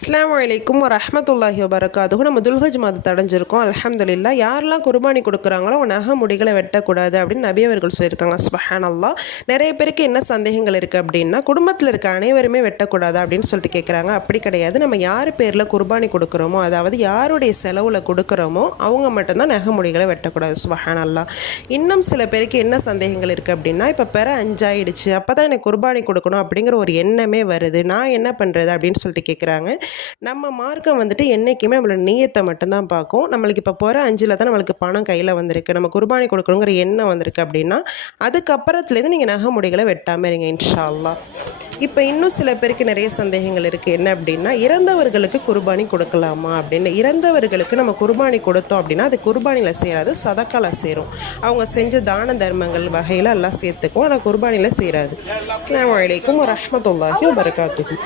அஸ்ஸலாமு அலைக்கும் வரஹ்மத்துல்லாஹி வபரகாத்துஹு. நம்ம துல்ஹஜ் மாதத்தை அடைஞ்சிருக்கோம். அல்ஹம்துலில்லாஹ். யாரெல்லாம் குர்பானி கொடுக்குறாங்களோ அவங்க நகை முடிகளை வெட்டக்கூடாது அப்படின்னு நபி அவர்கள் சொல்லியிருக்காங்க. சுப்ஹானல்லாஹ். நிறைய பேருக்கு என்ன சந்தேகங்கள் இருக்குது அப்படின்னா, குடும்பத்தில் இருக்க அனைவருமே வெட்டக்கூடாது அப்படின்னு சொல்லிட்டு கேட்குறாங்க. அப்படி கிடையாது. நம்ம யார் பேரில் குர்பானி கொடுக்குறோமோ, அதாவது யாருடைய செலவில் கொடுக்குறோமோ அவங்க மட்டும்தான் நகை முடிகளை வெட்டக்கூடாது. சுப்ஹானல்லாஹ். இன்னும் சில பேருக்கு என்ன சந்தேகங்கள் இருக்குது அப்படின்னா, இப்போ பெற 5 ஆயிடுச்சு, அப்போ தான் எனக்கு குர்பானி கொடுக்கணும் அப்படிங்கிற ஒரு எண்ணமே வருது, நான் என்ன பண்ணுறது அப்படின்னு சொல்லிட்டு கேட்குறாங்க. நம்ம மார்க்கம் வந்துட்டு என்றைக்குமே நம்மளோட நீயத்தை மட்டும்தான் பார்க்கும். நம்மளுக்கு இப்போ போகிற 5ல் தான் நம்மளுக்கு பணம் கையில் வந்திருக்கு, நம்ம குர்பானி கொடுக்கணுங்கிற எண்ணம் வந்திருக்கு அப்படின்னா அதுக்கப்புறத்துலேருந்து நீங்கள் நகை முடிகளை வெட்டாமல் இருங்க இன்ஷா அல்லாஹ். இப்போ இன்னும் சில பேருக்கு நிறைய சந்தேகங்கள் இருக்குது. என்ன அப்படின்னா, இறந்தவர்களுக்கு குர்பானி கொடுக்கலாமா அப்படின்னு. இறந்தவர்களுக்கு நம்ம குர்பானி கொடுத்தோம் அப்படின்னா அது குர்பானியில் சேராது, சதக்கால சேரும். அவங்க செஞ்ச தான தர்மங்கள் வகையில் எல்லாம் சேர்த்துக்கும், ஆனால் குர்பானியில் சேராது. அஸ்ஸலாமு அலைக்கும் வரஹ்மத்துல்லாஹி வபரகாத்துஹு.